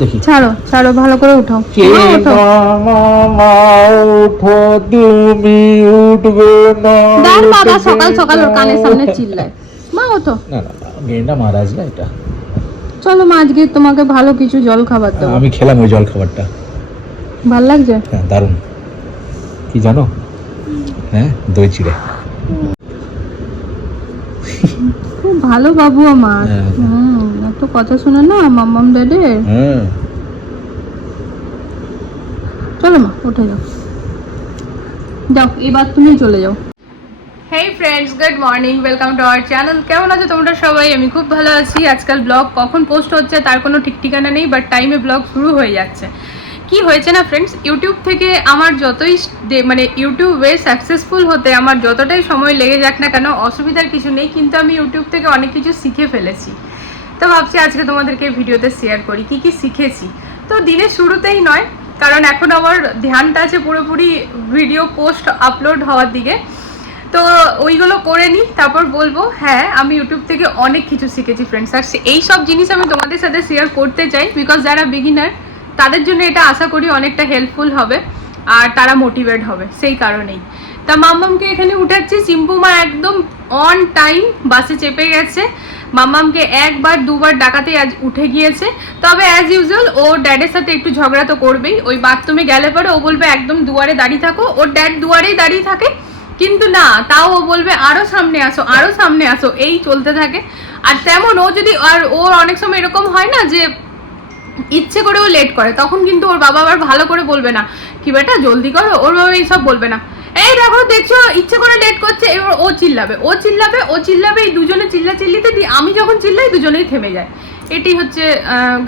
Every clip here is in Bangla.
দেখি। ছাড়ো ছাড়ো ভালো করে উঠাও। উঠো তুমি উঠবে না। বাবা সকাল সকাল ওর কানের সামনে চিল্লায়। মা ওঠো। না না না, এটা। চলো মা আজকে তোমাকে ভালো কিছু জল খাবার দেবো। আমি খেলাম ওই জল খাবারটা। ভালো লাগছে? হ্যাঁ দারুণ। কি জানো? হ্যাঁ দই চিড়ে। খুব ভালো বাবু আমার। হ্যাঁ। হুম। এত কথা শুনে না মাম্মাম ড্যাডের। হ্যাঁ। চলো মা উঠে যাও। যাও এবার তুমি চলে যাও। Hey friends good morning welcome to our channel কেমন আছো তোমরা সবাই? আমি খুব ভালো আছি। আজকাল ব্লগ কখন পোস্ট হচ্ছে তার কোনো ঠিক ঠিকানা নেই বাট টাইমে ব্লগ শুরু হয়ে যাচ্ছে। কি হয়েছে না ফ্রেন্ডস ইউটিউব থেকে আমার যতই মানে ইউটিউবে সাকসেসফুল হতে আমার যতটাই সময় লেগে যাক না কেন অসুবিধার কিছু নেই কিন্তু আমি ইউটিউব থেকে অনেক কিছু শিখে ফেলেছি। তো ভাবছি আজকে তোমাদেরকে ভিডিওতে শেয়ার করি, কি কি শিখেছি। তো দিনের শুরুতেই নয়, কারণ এখন আমার ধ্যানটা আছে পুরোপুরি ভিডিও পোস্ট আপলোড হওয়ার দিকে। তো ওইগুলো করে নিই, তারপর বলব হ্যাঁ আমি ইউটিউব থেকে অনেক কিছু শিখেছি ফ্রেন্ডস আর এই সব জিনিস আমি তোমাদের সাথে শেয়ার করতে চাই বিকজ যারা বিগিনার তাদের জন্য এটা আশা করি অনেকটা হেল্পফুল হবে, আর তারা মোটিভেট হবে, সেই কারণেই। তা মাম্মামকে এখানে উঠাচ্ছি। সিম্পু মা একদম অন টাইম বাসে চেপে গেছে। মাম্মামকে একবার, দুবার ডাকাতেই আজ উঠে গিয়েছে। তবে অ্যাজ ইউজুয়াল ও ড্যাডের সাথে একটু ঝগড়া তো করবেই। ওই বাথরুমে গেলে পরে ও বলবে, একদম দুয়ারে দাঁড়িয়ে থাকো। ওর ড্যাড দুয়ারেই দাঁড়িয়ে থাকে। কিন্তু না, তাও ও বলবে আরও সামনে আসো আরও সামনে আসো। এই চলতে থাকে। আর তেমন ও যদি, আর ওর অনেক সময় এরকম হয় না যে, ইচ্ছে করে ও লেট করে, তখন কিন্তু ওর বাবা আবার ভালো করে বলবে না, কি বেটা, জলদি করো। ওর বাবা এইসব বলবে না। এই দেখো দেখছ? ইচ্ছে করে লেট করছে এবার ও চিল্লাবে ও চিল্লাবে ও চিল্লাবে এই দুজনে চিল্লা চিল্লিতে দিয়ে আমি যখন চিল্লাই দুজনেই থেমে যায়। এটি হচ্ছে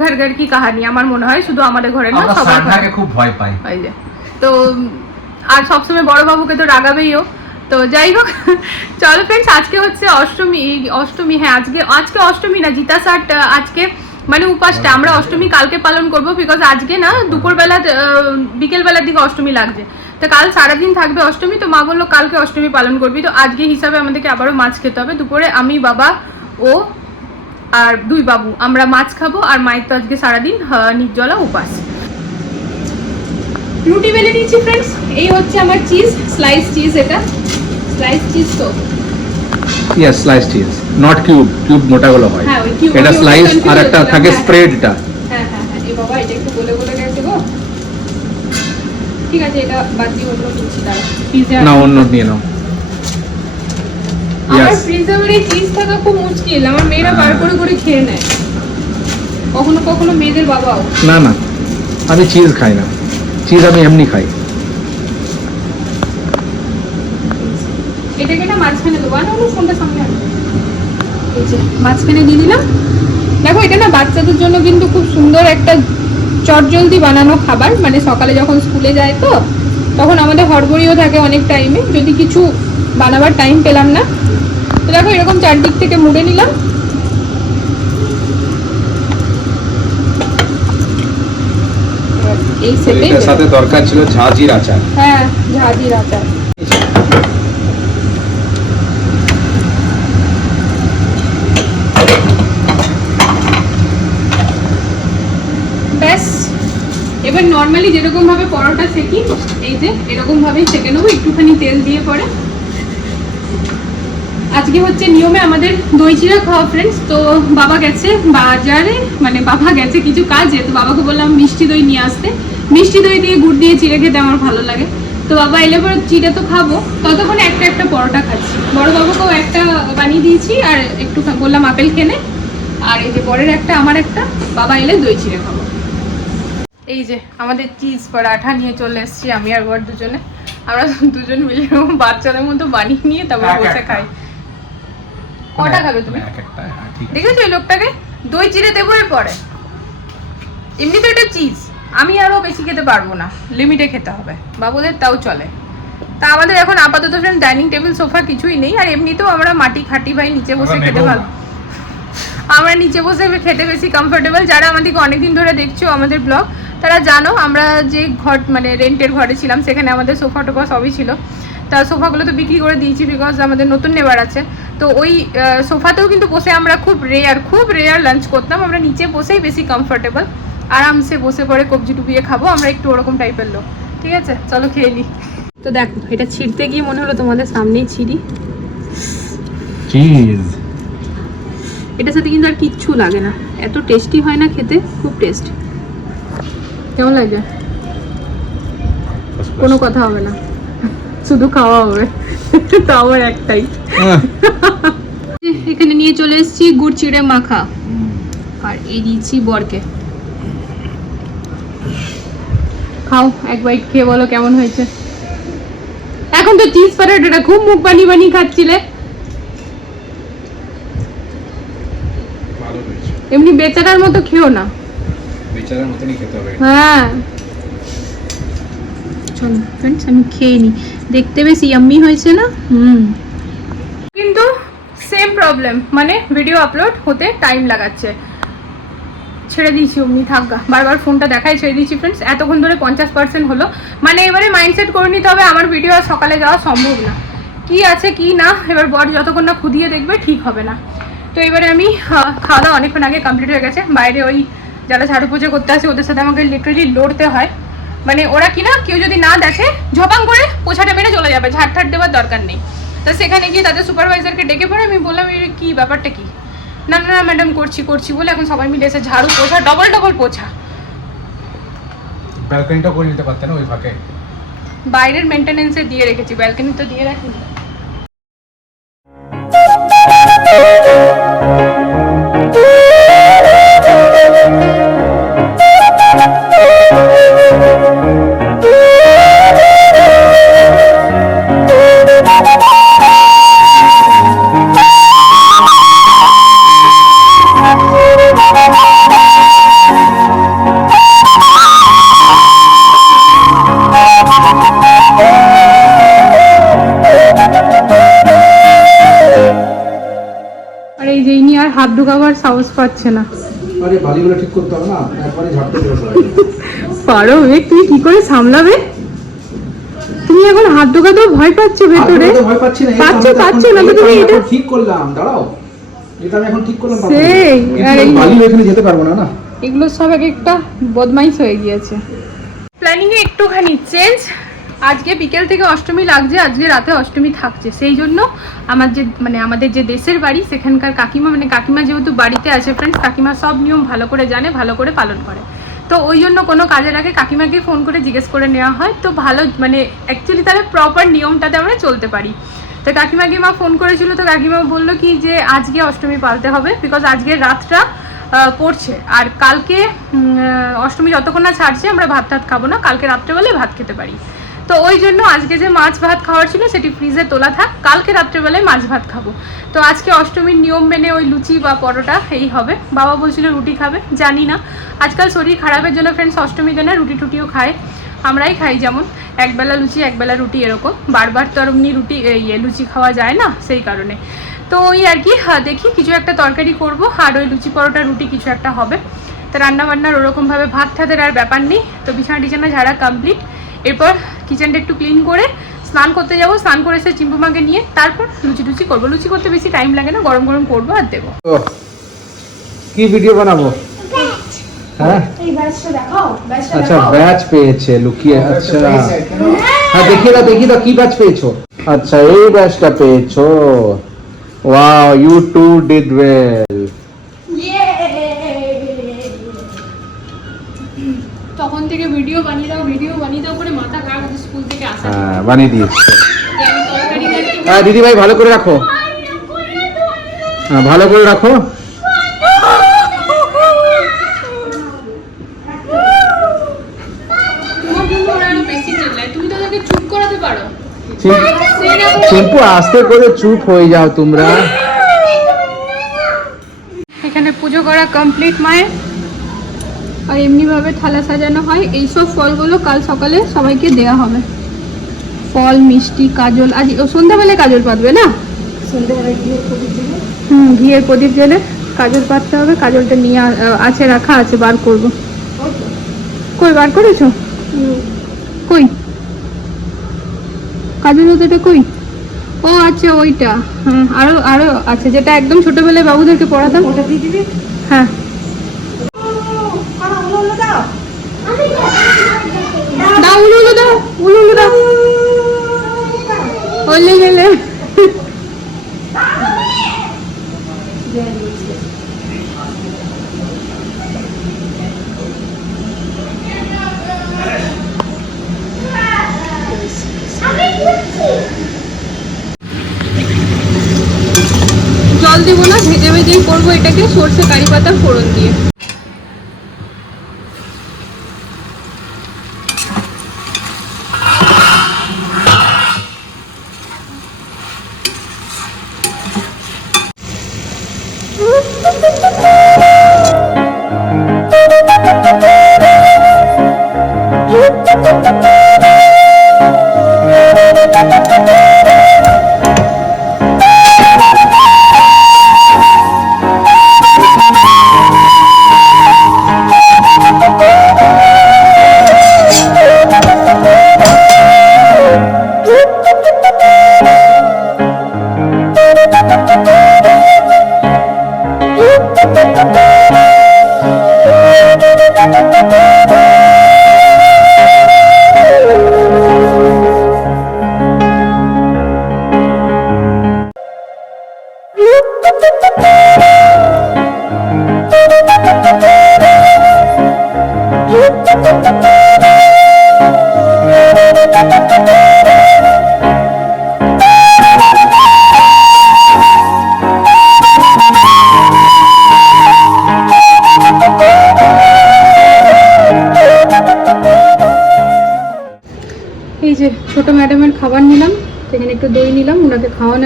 ঘর ঘর কি কাহানি আমার মনে হয় শুধু আমাদের ঘরে না সবার ঘরে। খুব ভয় পাই। তো আর সবসময় বড় বাবুকে তো রাগাবেই ও। তো যাই হোক চলো ফ্রেন্ডস আজকে হচ্ছে অষ্টমী অষ্টমী হ্যাঁ আজকে আজকে অষ্টমী না জিতা ষাট আজকে মানে উপাসটা আমরা অষ্টমী কালকে পালন করব বিকজ আজকে না দুপুরবেলা বিকেল বেলার দিকে অষ্টমী লাগছে। তো কাল সারাদিন থাকবে অষ্টমী তো মা বলল কালকে অষ্টমী পালন করবি। তো আজকে হিসাবে আমাদেরকে আবারও মাছ খেতে হবে। দুপুরে আমি বাবা ও আর দুই বাবু। আমরা মাছ খাব আর মায়ের তো আজকে সারাদিন নির্জলা উপাস। রুটি বেলে নিচ্ছি ফ্রেন্ডস এই হচ্ছে আমার চিজ স্লাইস চিজ এটা। স্লাইস চিজ তো। Yes slice cheese not cube cube মোটাগুলো হয়। হ্যাঁ, cube এটা স্লাইস আর একটা থাকে হ্যাঁ। স্প্রেডটা হ্যাঁ হ্যাঁ হ্যাঁ। এই বাবা এটা একটু বলে বলে ঠিক আছে এটা বাদ দিয়ে অন্য দাঁড়া পিজা না অন্য নিয়ে নাও। আমার চিজ থাকা খুব মুশকিল। আমার মেয়েরা বার করে করে খেয়ে নেয়। কখনো কখনো মেয়েদের বাবাও। না না। আমি চিজ খাই না। চিজ আমি এমনি খাই। এটাকে না মাঝখানে দেবো। না ওর ফোনটা সামনে মাঝখানে দিয়ে দিলাম। দেখো এটা না বাচ্চাদের জন্য কিন্তু খুব সুন্দর একটা চটজলদি বানানো খাবার মানে সকালে যখন স্কুলে যায় তো তখন আমাদের হড়বড়িও থাকে অনেক টাইমে যদি কিছু বানাবার টাইম পেলাম না। তো দেখো এরকম চারদিক থেকে মুড়ে নিলাম। এই সেটে সাথে দরকার ছিল ঝাঁঝির আচার। হ্যাঁ ঝাঁঝির আচার। এবার নর্মালি যেরকম ভাবে পরোটা সেকি, এই যে এরকম ভাবেই সেকে নেব, একটুখানি তেল দিয়ে পরে। আজকে হচ্ছে নিয়মে আমাদের দই চিরা খাওয়া ফ্রেন্ডস তো বাবা গেছে বাজারে মানে বাবা গেছে কিছু কাজে তো বাবাকে বললাম মিষ্টি দই নিয়ে আসতে। মিষ্টি দই দিয়ে গুড় দিয়ে চিড়ে খেতে আমার ভালো লাগে। তো বাবা এলে পরে চিড়ে তো খাব। ততক্ষণে একটা একটা পরোটা খাচ্ছি। বড় বাবাকেও একটা বানিয়ে দিয়েছি, আর একটু বললাম আপেল খেনে আর এই যে বরের একটা, আমার একটা, বাবা এলে দই চিড়ে খাব। এই যে আমাদের চিজ পরাঠা নিয়ে চলে এসেছি আমি আর বর দুজনে। আমরা দুজন মিলে বাচ্চাদের মতো বানিয়ে নিয়ে তারপর বসে খাই। কটা খাবে তুমি? হ্যাঁ, ঠিক দেখেছ এই লোকটাকে? দই চিড়ে দেবো এরপরে। এমনি তো এটা চিজ। আমি আরও বেশি খেতে পারব না। লিমিটে খেতে হবে। বাবুদের তাও চলে। তা আমাদের এখন আপাতত ফ্রেন্ড ডাইনিং টেবিল সোফা কিছুই নেই। আর এমনিতেও আমরা মাটি খাটি ভাই নিচে বসে খেতে ভালো আমরা নিচে বসে খেতে বেশি কমফোর্টেবল যারা আমাদেরকে অনেকদিন ধরে দেখছ আমাদের ব্লগ তারা জানো আমরা যে ঘর মানে রেন্টের ঘরে ছিলাম সেখানে আমাদের সোফা টোফা সবই ছিল। তা সোফাগুলো তো বিক্রি করে দিয়েছি বিকজ আমাদের নতুন নেবার আছে। তো ওই সোফাতেও কিন্তু বসে আমরা খুব রেয়ার খুব রেয়ার লাঞ্চ করতাম। আমরা নিচে বসেই বেশি কমফোর্টেবল আরামসে বসে পরে কবজি ডুবিয়ে খাব আমরা একটু ওরকম টাইপের লোক। ঠিক আছে? চলো খেয়ে নিই তো দেখো এটা ছিঁড়তে গিয়ে মনে হলো তোমাদের সামনেই ছিঁড়ি। চিজ এটার সাথে কিন্তু আর কিচ্ছু লাগে না। এত টেস্টি হয় না খেতে খুব টেস্ট কেমন লাগে কোনো কথা হবে না। শুধু খাওয়া হবে। তাও একটাই। এখানে নিয়ে চলে এসেছি গুড় চিড়ে মাখা। আর এই দিচ্ছি বরকে। খাও এক বাইট খেয়ে বলো কেমন হয়েছে। এখন তো চিজ পরোটাটা খুব মুখ বানিয়ে বানিয়ে খাচ্ছিলে। এমনি বেচারার মতো খেও না। হ্যাঁ। আমি খেয়ে নিই দেখতে বেশ ইয়াম্মি হয়েছে না? হুম। কিন্তু সেম প্রবলেম মানে ভিডিও আপলোড হতে টাইম লাগাচ্ছে। ছেড়ে বারবার ফোনটা দেখাই ছেড়ে ফ্রেন্ডস এতক্ষণ ধরে পঞ্চাশ পার্সেন্ট হলো। মানে এবারে মাইন্ডসেট করে নিতে হবে, আমার ভিডিও আর সকালে যাওয়া সম্ভব না। কি আছে, কি না, এবার বর যতক্ষণ না খুদিয়ে দেখবে, ঠিক হবে না। তো এবারে আমি খাওয়া দাওয়া অনেকক্ষণ আগে কমপ্লিট হয়ে গেছে। বাইরে ওই যারা ঝাড়ু পুজো করতে আসে ওদের সাথে আমাকে লিটারেলি লড়তে হয়। মানে ওরা কি না কেউ যদি না দেখে ঝপাং করে পোছাটা মেরে চলে যাবে ঝাড় ঠাট দেওয়ার দরকার নেই। তা সেখানে গিয়ে তাদের সুপারভাইজারকে ডেকে পড়ে আমি বললাম কি ব্যাপারটা কি? না না না ম্যাডাম করছি করছি। বলে এখন সবাই মিলে এসে ঝাড়ু পোছা ডবল ডবল পোছা। ব্যালকনিটা করে নিতে পারতেন ওই ফাঁকে? বাইরের মেনটেনেন্সে দিয়ে রেখেছি ব্যালকনি তো দিয়ে রাখিনি। হাত ঢুকাবার সাহস পাচ্ছে না। আরে বালিগুলো ঠিক করতে হবে না একবারে পারো কি করে সামলাবে? তুমি এখন হাত ঢোকাতেও ভয় পাচ্ছ ভেতরে? ভয় পাচ্ছি না পাচ্ছ পাচ্ছ না তো তুমি এটা ঠিক করলাম দাঁড়াও। এটা আমি এখন ঠিক করলাম সেই, আর বালি এখানে যেতে পারব না না? এগুলো সব এক একটা বদমাইশ হয়ে গিয়েছে। প্ল্যানিং এ একটুখানি চেঞ্জ আজকে বিকেল থেকে অষ্টমী লাগছে আজকে রাতে অষ্টমী থাকছে। সেই জন্য আমার যে মানে আমাদের যে দেশের বাড়ি, সেখানকার কাকিমা মানে কাকিমা যেহেতু বাড়িতে আছে ফ্রেন্ডস কাকিমা সব নিয়ম ভালো করে জানে, ভালো করে পালন করে। তো ওই জন্য কোনো কাজের আগে কাকিমাকে ফোন করে জিজ্ঞেস করে নেওয়া হয়। তো ভালো মানে অ্যাকচুয়ালি তাহলে প্রপার নিয়মটাতে আমরা চলতে পারি। তো কাকিমাকে মা ফোন করেছিল, তো কাকিমা বলল কি যে, আজকে অষ্টমী পালতে হবে বিকজ আজকে রাতটা পড়ছে। আর কালকে অষ্টমী যতক্ষণ না ছাড়ছে, আমরা ভাত টাত খাব না। কালকে রাত্রেবেলায় ভাত খেতে পারি। তো ওই জন্য আজকে যে মাছ ভাত খাওয়ার ছিল সেটি ফ্রিজে তোলা থাক। কালকে রাত্রেবেলায় মাছ ভাত খাব। তো আজকে অষ্টমীর নিয়ম মেনে ওই লুচি বা পরোটা এই হবে। বাবা বলছিল রুটি খাবে জানি না। আজকাল শরীর খারাপের জন্য ফ্রেন্ডস অষ্টমীর জন্য রুটি টুটিও খায়। আমরাই খাই যেমন একবেলা লুচি একবেলা রুটি এরকম। বারবার তো আর অমনি রুটি ইয়ে লুচি খাওয়া যায় না সেই কারণে। তো ওই আর কি হ্যাঁ, দেখি কিছু একটা তরকারি করব। আর ওই লুচি পরোটা রুটি কিছু একটা হবে। তো রান্না বান্নার ওরকমভাবে ভাত ঠাতের আর ব্যাপার নেই। তো বিছানা টিছানা ঝাড়া কমপ্লিট এরপর কিচেনটা একটু ক্লিন করে স্নান করতে যাব স্নান করে এসে চিম্পুমাকে নিয়ে তারপর লুচি টুচি করব। লুচি করতে বেশি টাইম লাগে না গরম গরম করব আর দেবো। কি ভিডিও বানাবো? হ্যাঁ? আচ্ছা ব্যাচ পেয়েছে লুকিয়ে আচ্ছা। হ্যাঁ দেখিয়ে দাও দেখিয়ে দাও কি ব্যাচ পেয়েছ? আচ্ছা এই ব্যাচটা পেয়েছ। Wow you too did well থেকে ভিডিও বানিয়ে দাও ভিডিও বানিয়ে দাও করে মাথা খারাপ হচ্ছে স্কুল থেকে আসা হ্যাঁ বানিয়ে দিয়েছি। হ্যাঁ দিদি ভাই ভালো করে রাখো। হ্যাঁ ভালো করে রাখো। চিম্পু আস্তে করে চুপ হয়ে যাও তোমরা। এখানে পুজো করা কমপ্লিট মায়ের। আর এমনিভাবে থালা সাজানো হয়। এইসব ফলগুলো কাল সকালে সবাইকে দেয়া হবে। ফল মিষ্টি কাজল আজ ও সন্ধ্যাবেলায় কাজল পাতবে না? হুম ঘিয়ের প্রদীপ জেলে কাজল পাততে হবে। কাজলটা নিয়ে আছে রাখা আছে বার করব। কই বার করেছ? কই? কাজল হতেটা কই? ও আচ্ছা ওইটা। হ্যাঁ আরও আরও আছে যেটা একদম ছোটবেলায় বাবুদেরকে পড়াতাম। ওটা দিয়ে দিবি? হ্যাঁ।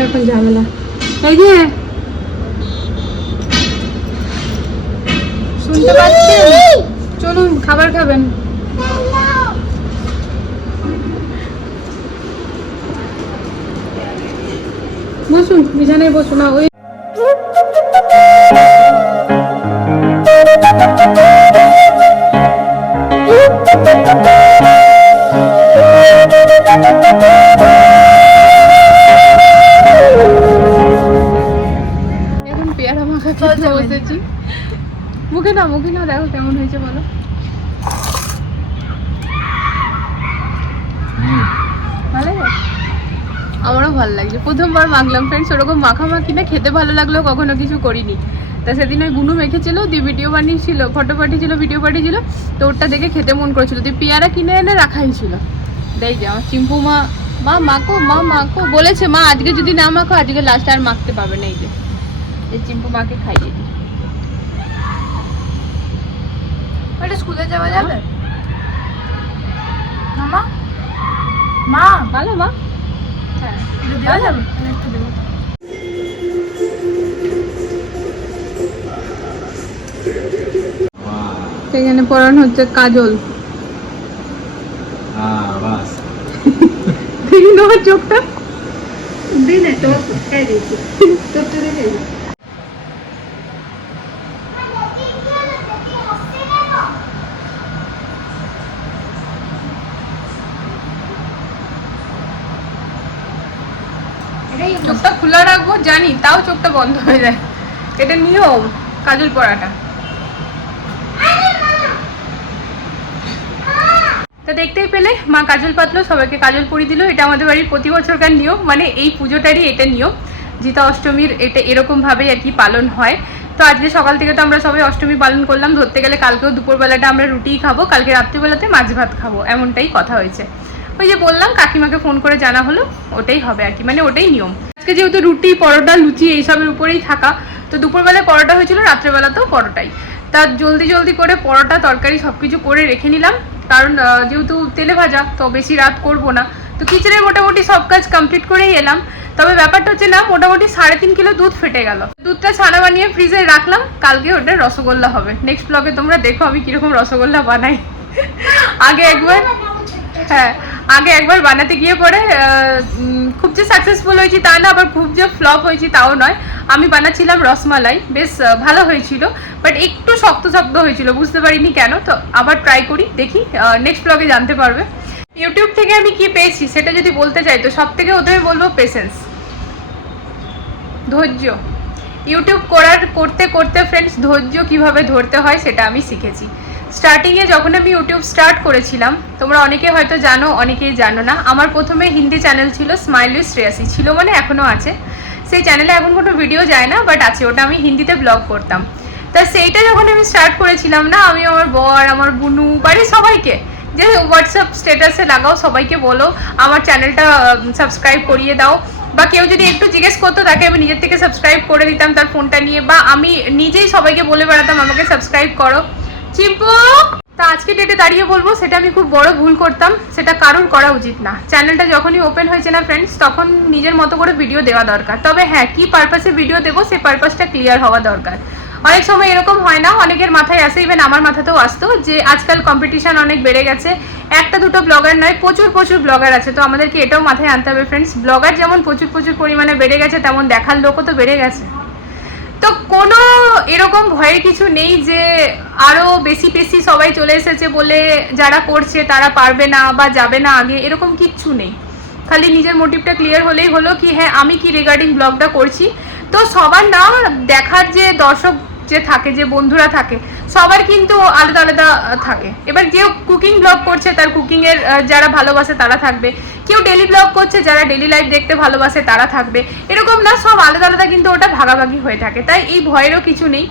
এখন ঝামেলা। এই যে। শুনতে পাচ্ছেন? চলুন খাবার খাবেন। বসুন বিছানায় বসুন না ওই না মুখে না দেখো কেমন হয়েছে, বলো। আমারও ভালো লাগছে। প্রথমবার মাখলাম ফ্রেন্ডস ওরকম মাখামাখি না, খেতে ভালো লাগলেও কখনো কিছু করিনি। তা সেদিন ওই গুনু মেখেছিল দিয়ে ভিডিও বানিয়েছিল ফটো পাঠিয়েছিল ভিডিও পাঠিয়েছিল, তো ওটা দেখে খেতে মন করেছিল। দিয়ে পেয়ারা কিনে এনে রাখাই ছিল। দেখ যে, আমার চিম্পু মা মা, মাখো মা, মাখো। বলেছে, মা, আজকে যদি না মাখো, আজকে লাস্ট আর মাখতে পাবে না এই যে। চিম্পু মাকে খাইয়ে দিই। ওটা স্কুলে যাওয়া যাবে? মামা? মা? ভালো মা। হ্যাঁ দেওয়া যাবে? একটু দেবো। সেখানে পড়ানো হচ্ছে কাজল। বাস। দেখি তোমার চোখটা? দিই না তোমার দিয়েছি তোর তো দেখে চোখটা খোলা রাখব জানি, তাও চোখটা বন্ধ হয়ে যায়। এটা নিয়ম কাজল পড়াটা। তো দেখতেই পেলে, মা কাজল পাতলো, সবাইকে কাজল পরিয়ে দিল। এটা আমাদের বাড়ির প্রতি বছরকার নিয়ম মানে এই পুজোটারই এটা নিয়ম। জিতা অষ্টমীর এটা এরকমভাবেই আর কি পালন হয়। তো আজকে সকাল থেকে তো আমরা সবাই অষ্টমী পালন করলাম। ধরতে গেলে কালকেও দুপুরবেলাটা আমরা রুটিই খাব, কালকে রাত্রিবেলাতে মাছ ভাত খাব, এমনটাই কথা হয়েছে। ওই যে বললাম, কাকিমাকে ফোন করে জানা হলো, ওটাই হবে আর কি মানে ওটাই নিয়ম। আজকে যেহেতু রুটি, পরোটা, লুচি এইসবের উপরেই থাকা, তো দুপুরবেলায় পরোটা হয়েছিল রাত্রেবেলাতেও পরোটাই। তা জলদি জলদি করে পরোটা, তরকারি সব কিছু করে রেখে নিলাম। কারণ যেহেতু তেলে ভাজা, তো বেশি রাত করব না। তো কিচেনের মোটামুটি সব কাজ কমপ্লিট করেই এলাম। তবে ব্যাপারটা হচ্ছে না, মোটামুটি সাড়ে তিন কিলো দুধ ফেটে গেল। দুধটা ছানা বানিয়ে ফ্রিজে রাখলাম, কালকে ওটা রসগোল্লা হবে। নেক্সট ব্লগে তোমরা দেখো আমি কীরকম রসগোল্লা বানাই। আগে একবার হ্যাঁ আগে একবার বানাতে গিয়ে পরে খুব যে সাকসেসফুল হয়েছি তা না, আবার খুব যে ফ্লপ হয়েছি তাও নয়। আমি বানাচ্ছিলাম রসমালাই, বেশ ভালো হয়েছিল বাট একটু শক্ত শক্ত হয়েছিল, বুঝতে পারিনি কেন, তো আবার ট্রাই করি, দেখি নেক্সট ব্লগে জানতে পারবে। ইউটিউব থেকে আমি কি পেয়েছি, সেটা যদি বলতে চাই, তো সব থেকে প্রথমে বলব পেশেন্স ধৈর্য। ইউটিউব করার, করতে করতে ফ্রেন্ডস ধৈর্য কীভাবে ধরতে হয়, সেটা আমি শিখেছি। স্টার্টিংয়ে যখন আমি ইউটিউব স্টার্ট করেছিলাম, তোমরা অনেকে হয়তো জানো, অনেকেই জানো না, আমার প্রথমে হিন্দি চ্যানেল ছিল স্মাইলি শ্রেয়াসি ছিল মানে এখনও আছে। সেই চ্যানেলে এখন কোনো ভিডিও যায় না বাট আছে, ওটা আমি হিন্দিতে ব্লগ করতাম। তা সেইটা যখন আমি স্টার্ট করেছিলাম না, আমি আমার বর, আমার বুনু বাড়ির সবাইকে, যে হোয়াটসঅ্যাপ স্ট্যাটাসে লাগাও, সবাইকে বলো, আমার চ্যানেলটা সাবস্ক্রাইব করিয়ে দাও। বা কেউ যদি একটু জিজ্ঞেস করতো, তাকে আমি নিজের থেকে সাবস্ক্রাইব করে দিতাম তার ফোনটা নিয়ে, বা আমি নিজেই সবাইকে বলে বেড়াতাম, আমাকে সাবস্ক্রাইব করো। চিম্পু, তা আজকে ডেটে দাঁড়িয়ে বলব, সেটা আমি খুব বড় ভুল করতাম, সেটা কারোর করা উচিত না। চ্যানেলটা যখনই ওপেন হয়েছে না ফ্রেন্ডস তখন নিজের মতো করে ভিডিও দেওয়া দরকার। তবে হ্যাঁ কি পারপাসে ভিডিও দেবো সেই পারপাসটা ক্লিয়ার হওয়া দরকার। অনেক সময় এরকম হয় না, অনেকের মাথায় আসে ইভেন আমার মাথাতেও আসতো, যে আজকাল কম্পিটিশন অনেক বেড়ে গেছে। একটা দুটো ব্লগার নয়, প্রচুর প্রচুর ব্লগার আছে, তো আমাদেরকে এটাও মাথায় আনতে হবে ফ্রেন্ডস ব্লগার যেমন প্রচুর প্রচুর পরিমাণে বেড়ে গেছে, তেমন দেখার লোকও তো বেড়ে গেছে। তো কোনো এরকম ভয়ের কিছু নেই যে আরও বেশি বেশি সবাই চলে এসেছে বলে যারা করছে তারা পারবে না বা যাবে না আগে, এরকম কিচ্ছু নেই। খালি নিজের মোটিভটা ক্লিয়ার হলেই হলো কি হ্যাঁ আমি কি রিগার্ডিং ব্লগটা করছি? তো সবার না দেখার যে দর্শক যে থাকে, যে বন্ধুরা থাকে, সবার কিন্তু আলাদা আলাদা থাকে। এবার যে কুকিং ব্লগ করছে, তার কুকিং এর যারা ভালোবাসে তারা থাকবে। কেউ ডেলি ব্লগ করছে, যারা ডেলি লাইফ দেখতে ভালোবাসে তারা থাকবে। এরকম না, সব আলাদা আলাদা কিন্তু ওটা ভাগাভাগি হয়ে থাকে। তাই এই ভয়েরও কিছু নেই।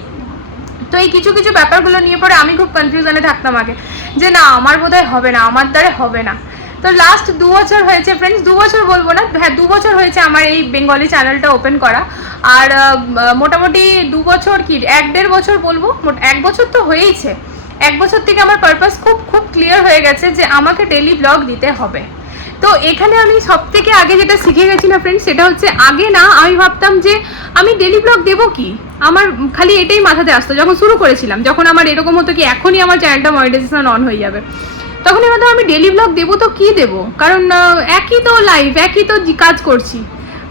তো এই কিছু কিছু ব্যাপারগুলো নিয়ে পরে আমি খুব কনফিউশনে থাকতাম আগে। যে না, আমার বোধহয় হবে না, আমার দ্বারা হবে না। তো লাস্ট দু বছর হয়েছে ফ্রেন্ডস দু বছর বলব না হ্যাঁ দু বছর হয়েছে আমার এই বেঙ্গলি চ্যানেলটা ওপেন করা। আর মোটামুটি দু বছর কি, এক দেড় বছর বলব এক বছর তো হয়েইছে। এক বছর থেকে আমার পারপাস খুব খুব ক্লিয়ার হয়ে গেছে যে আমাকে ডেলি ব্লগ দিতে হবে। তো এখানে আমি সব থেকে আগে যেটা শিখে গেছি না ফ্রেন্ড সেটা হচ্ছে আগে না, আমি ভাবতাম যে আমি ডেলি ব্লগ দেবো কি? আমার খালি এটাই মাথাতে আসতো, যখন শুরু করেছিলাম, যখন আমার এরকম হতো কি, এখনই আমার চ্যানেলটা মনিটাইজেশন অন হয়ে যাবে। তখন এবার আমি ডেলি ব্লগ দেবো তো কি দেবো? কারণ একই তো লাইফ একই তো কাজ করছি।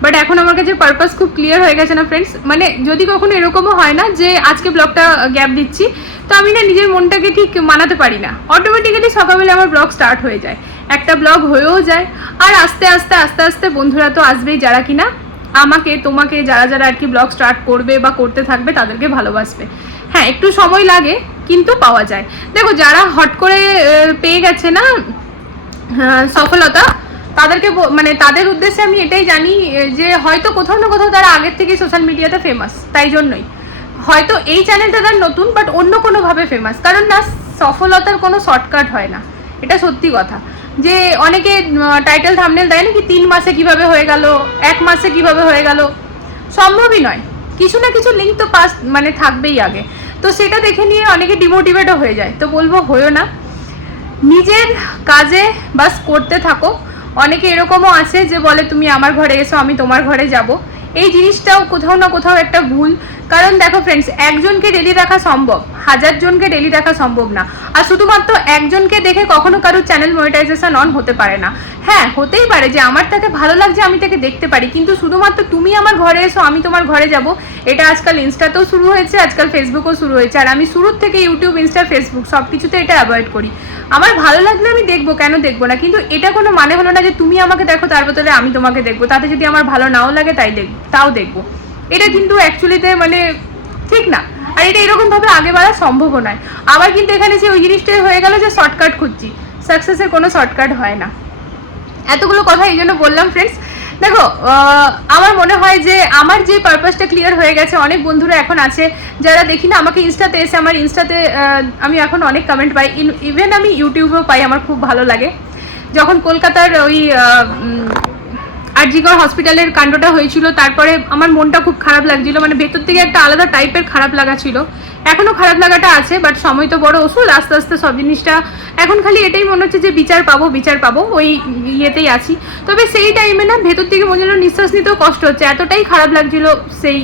বাট এখন আমার কাছে পারপাস খুব ক্লিয়ার হয়ে গেছে না ফ্রেন্ডস মানে যদি কখনো এরকমও হয় না যে আজকে ব্লগটা গ্যাপ দিচ্ছি, তো আমি না নিজের মনটাকে ঠিক মানাতে পারি না। অটোমেটিক্যালি সকালবেলা আমার ব্লগ স্টার্ট হয়ে যায়। একটা ব্লগ হয়েও যায়। আর আস্তে আস্তে আস্তে আস্তে বন্ধুরা তো আসবেই যারা কিনা। আমাকে, তোমাকে যারা যারা আর কি ব্লগ স্টার্ট করবে বা করতে থাকবে তাদেরকে ভালোবাসবে। হ্যাঁ একটু সময় লাগে, কিন্তু পাওয়া যায়। দেখো, যারা হট করে পেয়ে গেছে না সফলতা, তাদেরকে মানে তাদের উদ্দেশ্যে আমি এটাই জানি যে হয়তো কোথাও না কোথাও তারা আগের থেকে সোশ্যাল মিডিয়াতে ফেমাস তাই জন্যই। হয়তো এই চ্যানেলটা তার নতুন বাট অন্য কোনোভাবে ফেমাস কারণ না, সফলতার কোনো শর্টকাট হয় না। এটা সত্যি কথা। যে অনেকে টাইটেল থামনেল দেয় না কি, তিন মাসে কীভাবে হয়ে গেল, এক মাসে কীভাবে হয়ে গেল? সম্ভবই নয়। কিছু না কিছু লিঙ্ক তো পাস মানে থাকবেই আগে। তো সেটা দেখে নিয়ে অনেকে ডিমোটিভেটও হয়ে যায়। তো বলব হয়েও না। নিজের কাজে বাস করতে থাকো। অনেকে এরকমও আছে যে বলে, তুমি আমার ঘরে এসো, আমি তোমার ঘরে যাব। এই জিনিসটাও কোথাও না কোথাও একটা ভুল। কারণ দেখো ফ্রেন্ডস একজনকে ডেলি রাখা সম্ভব। হাজার জনকে ডেলি দেখা সম্ভব না। আর শুধুমাত্র একজনকে দেখে কখনো কারোর চ্যানেল মনিটাইজেশন অন হতে পারে না। হ্যাঁ হতেই পারে যে আমার তাকে ভালো লাগছে, আমি তাকে দেখতে পারি। কিন্তু শুধুমাত্র তুমি আমার ঘরে এসো, আমি তোমার ঘরে যাব। এটা আজকাল ইনস্টাতেও শুরু হয়েছে, আজকাল ফেসবুকও শুরু হয়েছে। আর আমি শুরুর থেকে ইউটিউব ইনস্টা ফেসবুক সব কিছুতে এটা অ্যাভয়েড করি। আমার ভালো লাগলে আমি দেখব, কেন দেখব না? কিন্তু এটা কোনো মানে হলো না যে তুমি আমাকে দেখো, তার বদলে আমি তোমাকে দেখব। তাতে যদি আমার ভালো নাও লাগে, তাই দেখব তাও দেখব। এটা কিন্তু অ্যাকচুয়ালিতে মানে ঠিক না। আর এটা এরকম ভাবে আগে বাড়া সম্ভবও নয়। আবার কিন্তু এখানে যে ওই জিনিসটাই হয়ে গেল যে শর্টকাট খুঁজছি। সাকসেসের কোনো শর্টকাট হয় না। এতগুলো কথা এই জন্য বললাম ফ্রেন্ডস দেখো আমার মনে হয় যে আমার যে পারপাসটা ক্লিয়ার হয়ে গেছে, অনেক বন্ধুরা এখন আছে যারা দেখি না, আমাকে ইনস্টাতে এসে আমার ইনস্টাতে আমি এখন অনেক কমেন্ট পাই। ইভেন আমি ইউটিউবেও পাই, আমার খুব ভালো লাগে। যখন কলকাতার ওই আরজিগড় হসপিটালের কাণ্ডটা হয়েছিল, তারপরে আমার মনটা খুব খারাপ লাগছিল মানে ভেতর থেকে একটা আলাদা টাইপের খারাপ লাগা ছিল। এখনও খারাপ লাগাটা আছে বাট সময় তো বড় ওষুধ, আস্তে আস্তে সব জিনিসটা, এখন খালি এটাই মনে হচ্ছে যে বিচার পাবো বিচার পাবো, ওই ইয়েতেই আছি। তবে সেই টাইমে না ভেতর থেকে মনে হলো নিঃশ্বাস নিতেও কষ্ট হচ্ছে, এতটাই খারাপ লাগছিল সেই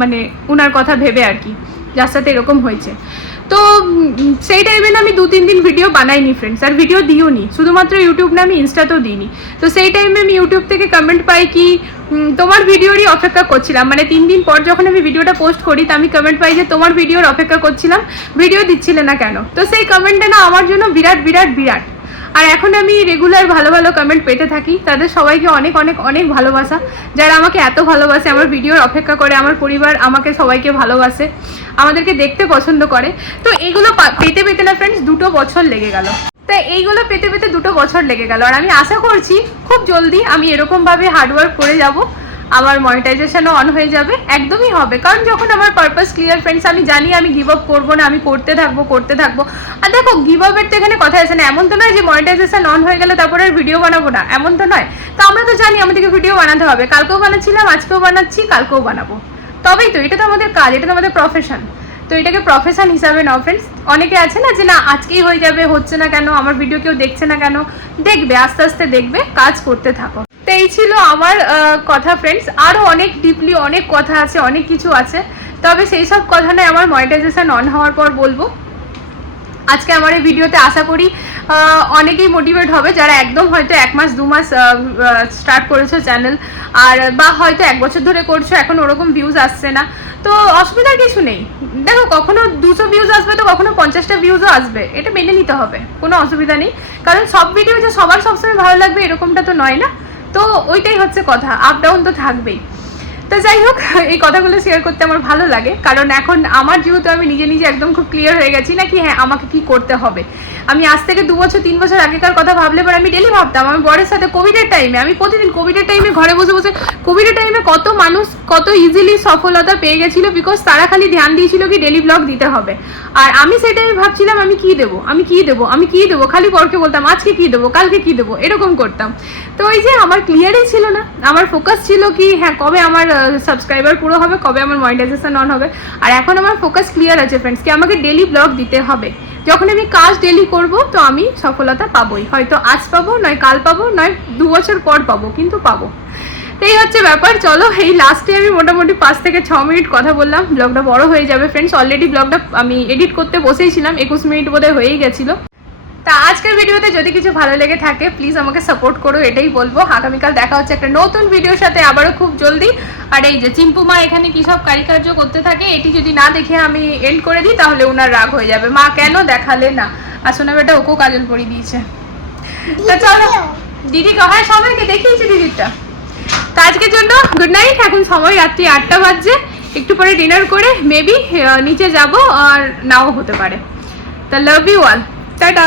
মানে ওনার কথা ভেবে আর কি, যার সাথে এরকম হয়েছে। তো সেই টাইমে না আমি দু তিন দিন ভিডিও বানাইনি ফ্রেন্ডস আর ভিডিও দিও নি শুধুমাত্র ইউটিউব না, আমি ইনস্টাতেও দিইনি। তো সেই টাইমে আমি ইউটিউব থেকে কমেন্ট পাই কি তোমার ভিডিওরই অপেক্ষা করছিলাম। মানে তিন দিন পর যখন আমি ভিডিওটা পোস্ট করি, তো আমি কমেন্ট পাই যে, তোমার ভিডিওর অপেক্ষা করছিলাম ভিডিও দিচ্ছিলে না কেন? তো সেই কমেন্টটা না আমার জন্য বিরাট বিরাট বিরাট। আর এখন আমি রেগুলার ভালো ভালো কমেন্ট পেতে থাকি, তাদের সবাইকে অনেক অনেক অনেক ভালোবাসা। যারা আমাকে এত ভালোবাসে, আমার ভিডিওর অপেক্ষা করে, আমার পরিবার আমাকে সবাইকে ভালোবাসে, আমাদেরকে দেখতে পছন্দ করে। তো এইগুলো পেতে পেতে না ফ্রেন্ডস দুটো বছর লেগে গেল। তাই এইগুলো পেতে পেতে দুটো বছর লেগে গেল। আর আমি আশা করছি, খুব জলদি আমি এরকমভাবে হার্ডওয়ার্ক করে যাব। আমার মনিটাইজেশনও অন হয়ে যাবে, একদমই হবে। কারণ যখন আমার পারপাস ক্লিয়ার ফ্রেন্ডস আমি জানি আমি গিভ আপ করব না, আমি করতে থাকব করতে থাকব। আর দেখো গিভ আপের তো এখানে কথা আছে না, এমন তো নয় যে মনিটাইজেশন অন হয়ে গেলে তারপরে আর ভিডিও বানাবো না, এমন তো নয়। তো আমরা তো জানি আমাদেরকে ভিডিও বানাতে হবে। কালকেও বানাচ্ছিলাম, আজকেও বানাচ্ছি, কালকেও বানাবো। তবেই তো, এটা তো আমাদের কাজ, এটা তো আমাদের প্রফেশন তো এটাকে প্রফেশন হিসাবে নাও ফ্রেন্ডস অনেকে আছে না যে না, আজকেই হয়ে যাবে, হচ্ছে না কেন, আমার ভিডিও কেউ দেখছে না কেন, দেখবে, আস্তে আস্তে দেখবে, কাজ করতে থাকো। তো এই ছিল আমার কথা ফ্রেন্ডস আরও অনেক ডিপলি অনেক কথা আছে, অনেক কিছু আছে। তবে সেই সব কথা নয়, আমার মনিটাইজেশন অন হওয়ার পর বলব। আজকে আমার এই ভিডিওতে আশা করি অনেকেই মোটিভেট হবে যারা একদম হয়তো এক মাস, দু মাস স্টার্ট করেছ চ্যানেল আর, বা হয়তো এক বছর ধরে করছ, এখন ওরকম ভিউজ আসছে না। তো অসুবিধার কিছু নেই। দেখো, কখনো দুশো ভিউজ আসবে তো কখনো পঞ্চাশটা ভিউজও আসবে। এটা মেনে নিতে হবে, কোনো অসুবিধা নেই। কারণ সব ভিডিও যে সবার সবসময় ভালো লাগবে, এরকমটা তো নয় না। তো ওইটাই হচ্ছে কথা আপ ডাউন তো থাকবেই। তো যাই হোক, এই কথাগুলো শেয়ার করতে আমার ভালো লাগে, কারণ এখন আমার যেহেতু আমি নিজে নিজে একদম খুব ক্লিয়ার হয়ে গেছি না কি হ্যাঁ আমাকে কি করতে হবে। আমি আজ থেকে দু বছর, তিন বছর আগেকার কথা ভাবলে পরে আমি ডেলি ভাবতাম, আমি বরের সাথে কোভিডের টাইমে আমি প্রতিদিন কোভিডের টাইমে ঘরে বসে বসে কোভিডের টাইমে কত মানুষ কত ইজিলি সফলতা পেয়ে গেছিল বিকজ তারা খালি ধ্যান দিয়েছিল কি ডেলি ব্লগ দিতে হবে। আর আমি সেই টাইমে ভাবছিলাম, আমি কি দেবো? আমি কি দেবো? আমি কি দেবো? খালি পরকে বলতাম, আজকে কি দেবো? কালকে কি দেবো? এরকম করতাম। তো ওই যে আমার ক্লিয়ারই ছিল না, আমার ফোকাস ছিল কি হ্যাঁ কবে আমার সাবস্ক্রাইবার পুরো হবে, কবে আমার মনিটাইজেশন অন হবে। আর এখন আমার ফোকাস ক্লিয়ার আছে ফ্রেন্ডস কি আমাকে ডেলি ব্লগ দিতে হবে। যখন আমি কাজ ডেলি করব, তো আমি সফলতা পাবোই। হয়তো আজ পাবো, নয় কাল পাবো, নয় দু বছর পর পাবো, কিন্তু পাবো। এই হচ্ছে ব্যাপার চলো এই লাস্টে আমি মোটামুটি পাঁচ থেকে ছ মিনিট কথা বললাম ব্লগটা বড় হয়ে যাবে। ফ্রেন্ডস অলরেডি ব্লগটা আমি এডিট করতে বসেই ছিলাম একুশ মিনিট বোধহয় হয়েই গেছিল। তা আজকের ভিডিওতে যদি কিছু ভালো লেগে থাকে প্লিজ আমাকে সাপোর্ট করো এটাই বলব। আগামীকাল দেখা হচ্ছে একটা নতুন ভিডিওর সাথে আবারও খুব জলদি। আর এই যে চিম্পু মা এখানে কি সব কারিকার্য করতে থাকে এটি যদি না দেখে আমি এন্ড করে দিই তাহলে ওনার রাগ হয়ে যাবে। মা কেন দেখালে না? আর শোনা বেটা ওকেও কাজল পরিয়ে দিয়েছে। তা চলো দিদি হ্যাঁ সবাইকে দেখিয়েছি দিদিরটা। তো আজকের জন্য গুড নাইট এখন সময় রাত্রি আটটা বাজছে। একটু পরে ডিনার করে মেবি নিচে যাব আর নাও হতে পারে। তা লাভ ইউ অল টাটা।